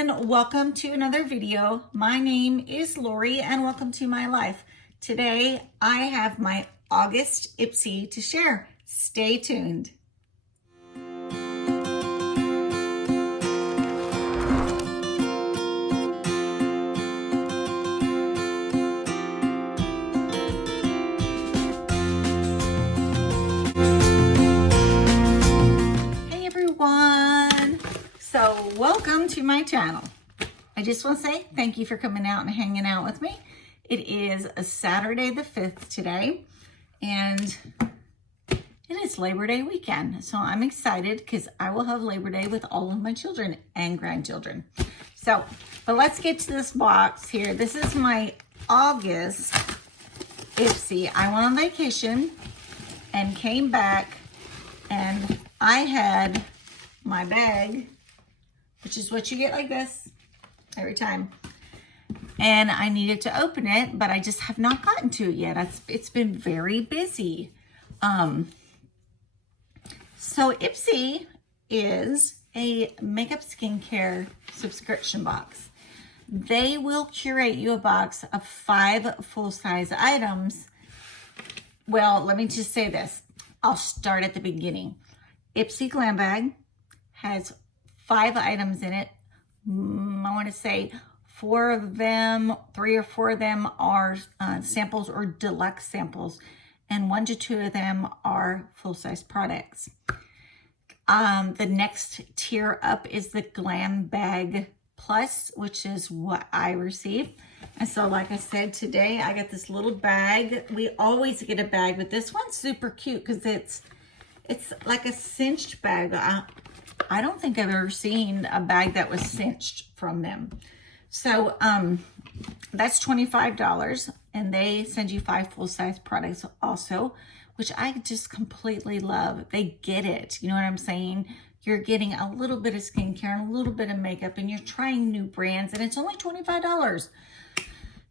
everyone, welcome to another video. My name is Lori and welcome to my life. Today I have my August IPSY to share. Stay tuned. Hey everyone, so welcome to my channel. I just want to say thank you for coming out and hanging out with me. It is a Saturday the 5th today, and it is Labor Day weekend. So I'm excited because I will have Labor Day with all of my children and grandchildren. So, but let's get to this box here. This is my August IPSY. I went on vacation and came back, and I had my bag, which is what you get like this every time. And I needed to open it, but I just have not gotten to it yet. It's been very busy. So IPSY is a makeup skincare subscription box. They will curate you a box of 5 full-size items. Well, let me just say this. I'll start at the beginning. IPSY Glam Bag has 5 items in it. I want to say 4 of them, 3 or 4 of them are samples or deluxe samples, and 1 to 2 of them are full-size products. The next tier up is the Glam Bag Plus, which is what I received. And so, like I said, today I got this little bag. We always get a bag, but this one's super cute because it's like a cinched bag. I don't think I've ever seen a bag that was cinched from them. So that's $25, and they send you 5 full-size products also, which I just completely love. They get it. You know what I'm saying? You're getting a little bit of skincare and a little bit of makeup, and you're trying new brands, and it's only $25.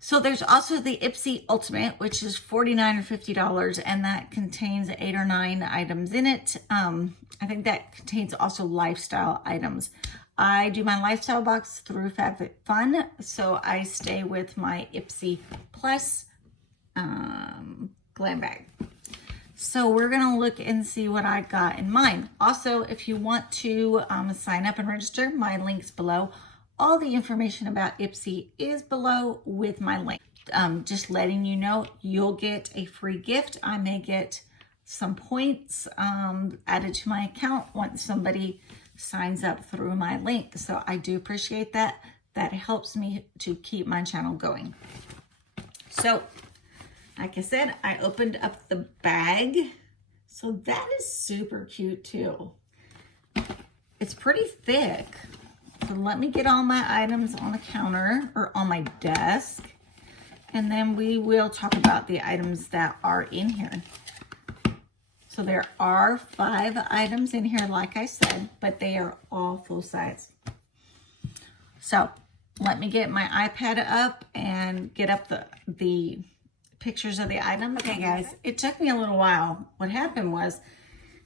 So there's also the IPSY Ultimate, which is $49 or $50, and that contains 8 or 9 items in it. I think that contains also lifestyle items. I do my lifestyle box through FabFitFun, so I stay with my IPSY Plus Glam Bag. So we're gonna look and see what I got in mine. Also, if you want to sign up and register, my link's below. All the information about IPSY is below with my link. Just letting you know, you'll get a free gift. I may get some points added to my account once somebody signs up through my link. So I do appreciate that. That helps me to keep my channel going. So, like I said, I opened up the bag. So that is super cute too. It's pretty thick. So let me get all my items on the counter or on my desk, and then we will talk about the items that are in here. So there are 5 items in here, like I said, but they are all full size. So let me get my iPad up and get up the pictures of the items. Okay guys, it took me a little while. What happened was,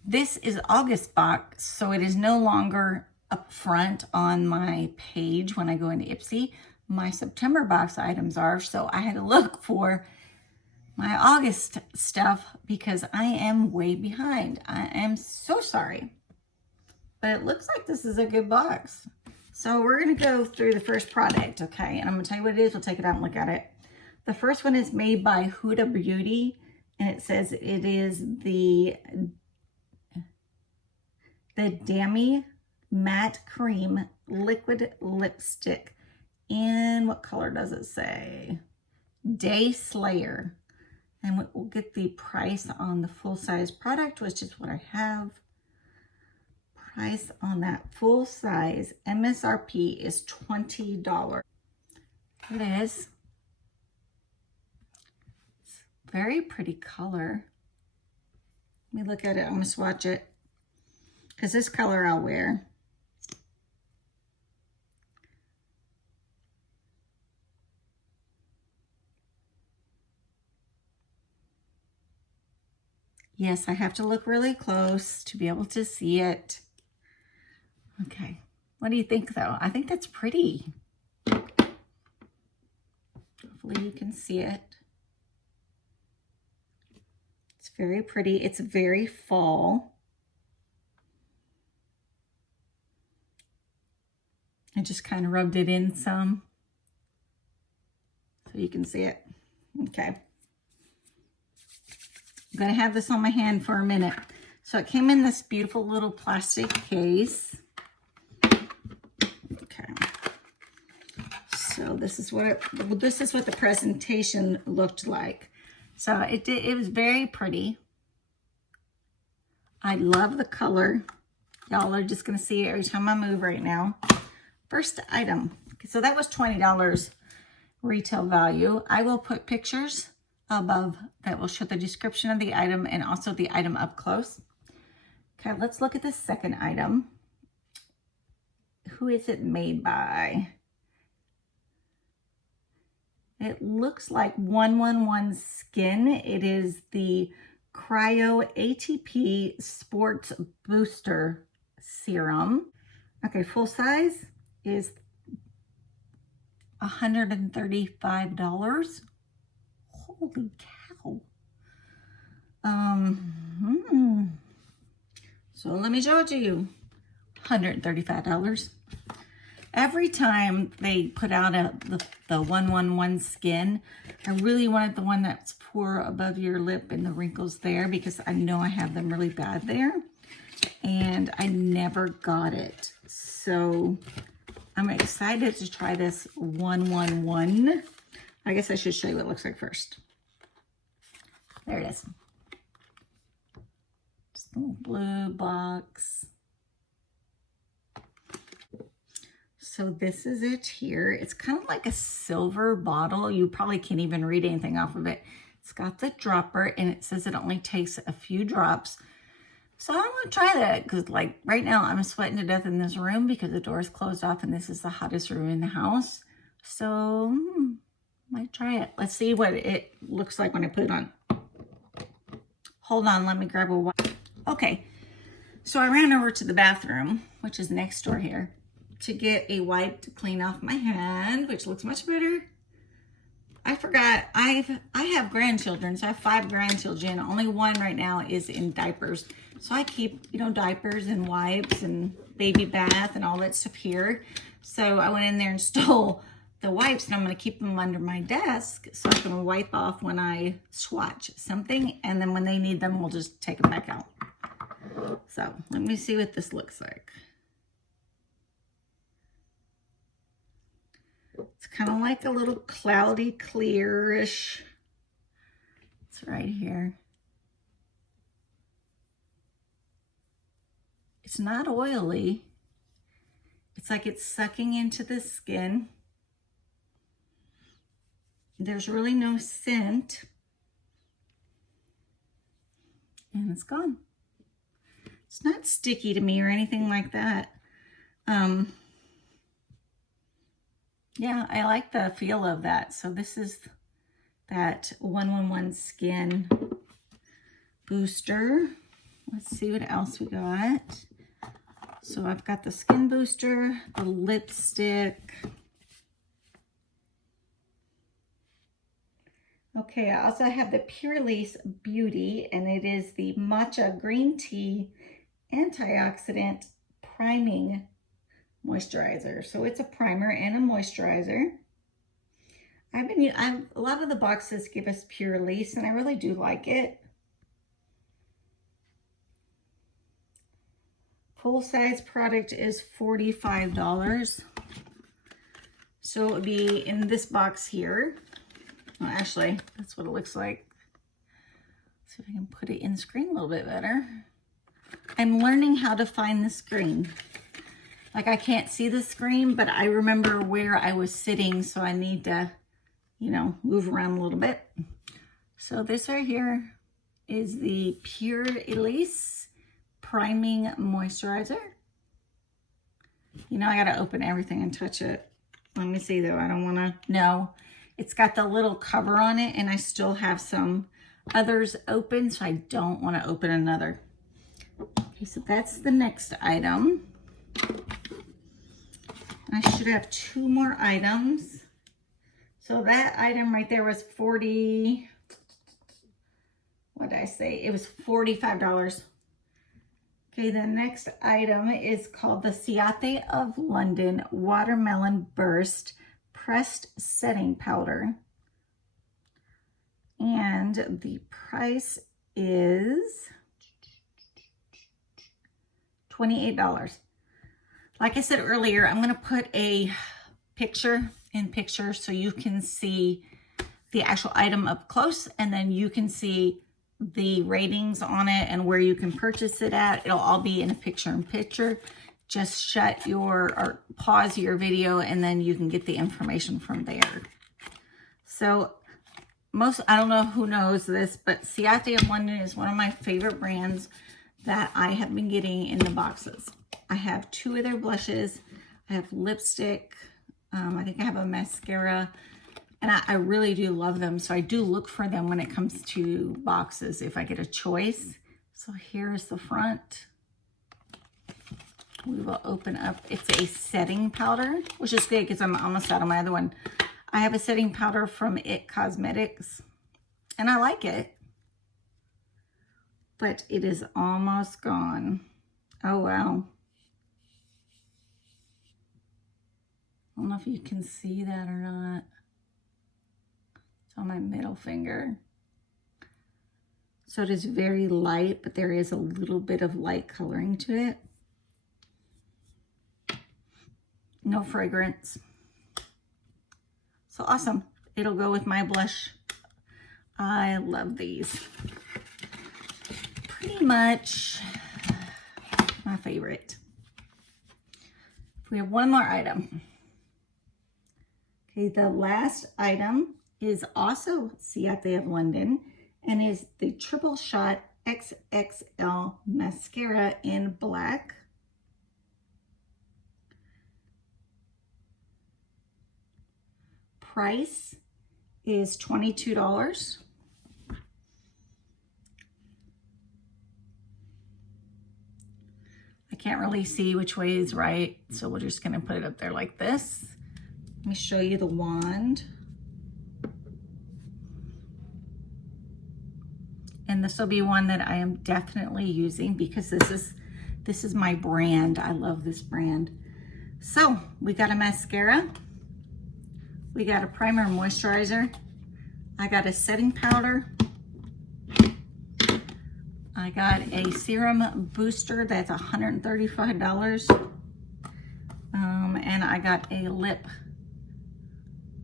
this is August box, so it is no longer up front on my page when I go into IPSY. My September box items are, so I had to look for my August stuff because I am way behind. I am so sorry, but it looks like this is a good box. So we're gonna go through the first product, okay? And I'm gonna tell you what it is. We'll take it out and look at it. The first one is made by Huda Beauty, and it says it is the Dami Matte Cream Liquid Lipstick. In what color does it say? Day Slayer. And we'll get the price on the full-size product, which is what I have. Price on that full-size MSRP is $20. It is. It's very pretty color. Let me look at it. I'm going to swatch it, because this color I'll wear. Yes, I have to look really close to be able to see it. Okay, What do you think though? I think that's pretty. Hopefully you can see it. It's very pretty. It's very fall. I just kind of rubbed it in some so you can see it. Okay. I'm going to have this on my hand for a minute. So it came in this beautiful little plastic case. Okay. So this is what the presentation looked like. So it was very pretty. I love the color. Y'all are just going to see it every time I move right now. First item. So that was $20 retail value. I will put pictures above that will show the description of the item and also the item up close. Okay, let's look at the second item. Who is it made by? It looks like 111 Skin. It is the Cryo ATP Sports Booster Serum. Okay, full size is $135. Holy cow. So let me show it to you. $135. Every time they put out the 111 Skin, I really wanted the one that's pour above your lip and the wrinkles there because I know I have them really bad there. And I never got it. So I'm excited to try this 111. I guess I should show you what it looks like first. There it is. Just a little blue box. So this is it here. It's kind of like a silver bottle. You probably can't even read anything off of it. It's got the dropper and it says it only takes a few drops. So I want to try that because like right now I'm sweating to death in this room because the door is closed off and this is the hottest room in the house. So might try it. Let's see what it looks like when I put it on. Hold on, let me grab a wipe. Okay, so I ran over to the bathroom, which is next door here, to get a wipe to clean off my hand, which looks much better. I forgot, I have grandchildren, so I have 5 grandchildren. Only one right now is in diapers. So I keep, you know, diapers and wipes and baby bath and all that stuff here. So I went in there and stole the wipes and I'm gonna keep them under my desk so I can wipe off when I swatch something. And then when they need them, we'll just take them back out. So let me see what this looks like. It's kind of like a little cloudy, clearish. It's right here. It's not oily. It's like it's sucking into the skin. There's really no scent. And it's gone. It's not sticky to me or anything like that. Yeah, I like the feel of that. So this is that 111 Skin booster. Let's see what else we got. So I've got the skin booster, the lipstick. Okay, I also have the Purelisse Beauty, and it is the matcha green tea antioxidant priming moisturizer. So it's a primer and a moisturizer. A lot of the boxes give us Purelisse, and I really do like it. Full size product is $45. So it would be in this box here. Well, actually, that's what it looks like. Let's see if I can put it in screen a little bit better. I'm learning how to find the screen. Like I can't see the screen, but I remember where I was sitting, so I need to, you know, move around a little bit. So this right here is the Purelisse Priming Moisturizer. You know, I gotta open everything and touch it. Let me see though, I don't wanna, no. It's got the little cover on it and I still have some others open, so I don't wanna open another. Okay, so that's the next item. I should have 2 more items. So that item right there was 40, what did I say? It was $45. Okay, the next item is called the Ciate of London Watermelon Burst Pressed Setting Powder. And the price is $28. Like I said earlier, I'm going to put a picture in picture so you can see the actual item up close, and then you can see the ratings on it and where you can purchase it at. It'll all be in a picture in picture. Just shut your, or pause your video, and then you can get the information from there. So I don't know who knows this, but Ciate of London is one of my favorite brands that I have been getting in the boxes. I have 2 of their blushes. I have lipstick. I think I have a mascara. And I really do love them. So I do look for them when it comes to boxes if I get a choice. So here's the front. We will open up. It's a setting powder, which is good because I'm almost out of my other one. I have a setting powder from IT Cosmetics, and I like it, but it is almost gone. Oh, wow. I don't know if you can see that or not. It's on my middle finger. So it is very light, but there is a little bit of light coloring to it. No fragrance. So awesome. It'll go with my blush. I love these. Pretty much my favorite. We have one more item. Okay, the last item is also Ciate of London and is the Triple Shot XXL Mascara in black. Price is $22. I can't really see which way is right, so we're just gonna put it up there like this. Let me show you the wand. And this will be one that I am definitely using because this is my brand. I love this brand. So we got a mascara. We got a primer and moisturizer. I got a setting powder. I got a serum booster that's $135. And I got a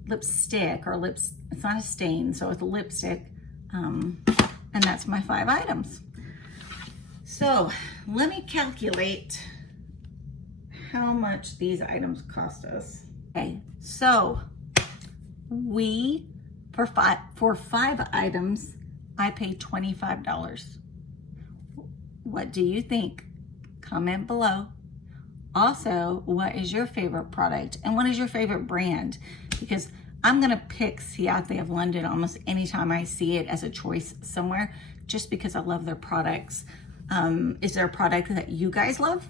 lipstick, or it's not a stain, so it's a lipstick. And that's my 5 items. So let me calculate how much these items cost us. Okay, so for 5 items, I paid $25. What do you think? Comment below. Also, what is your favorite product and what is your favorite brand? Because I'm gonna pick Ciate of London almost anytime I see it as a choice somewhere, just because I love their products. Is there a product that you guys love?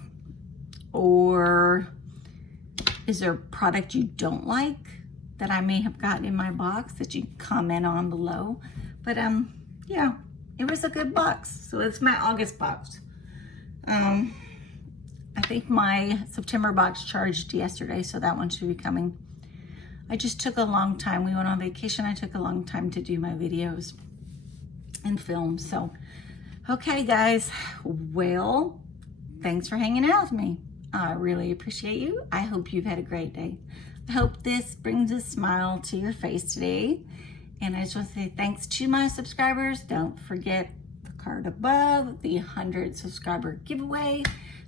Or is there a product you don't like that I may have gotten in my box that you comment on below? But yeah, it was a good box. So it's my August box. I think my September box charged yesterday, so that one should be coming. I just took a long time. We went on vacation. I took a long time to do my videos and film. So, okay, guys. Well, thanks for hanging out with me. I really appreciate you. I hope you've had a great day. I hope this brings a smile to your face today. And I just want to say thanks to my subscribers. Don't forget the card above, the 100 subscriber giveaway.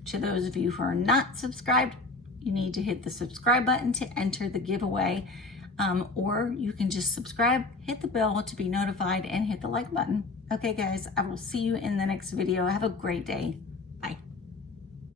To those of you who are not subscribed, you need to hit the subscribe button to enter the giveaway. Or you can just subscribe, hit the bell to be notified, and hit the like button. Okay, guys, I will see you in the next video. Have a great day.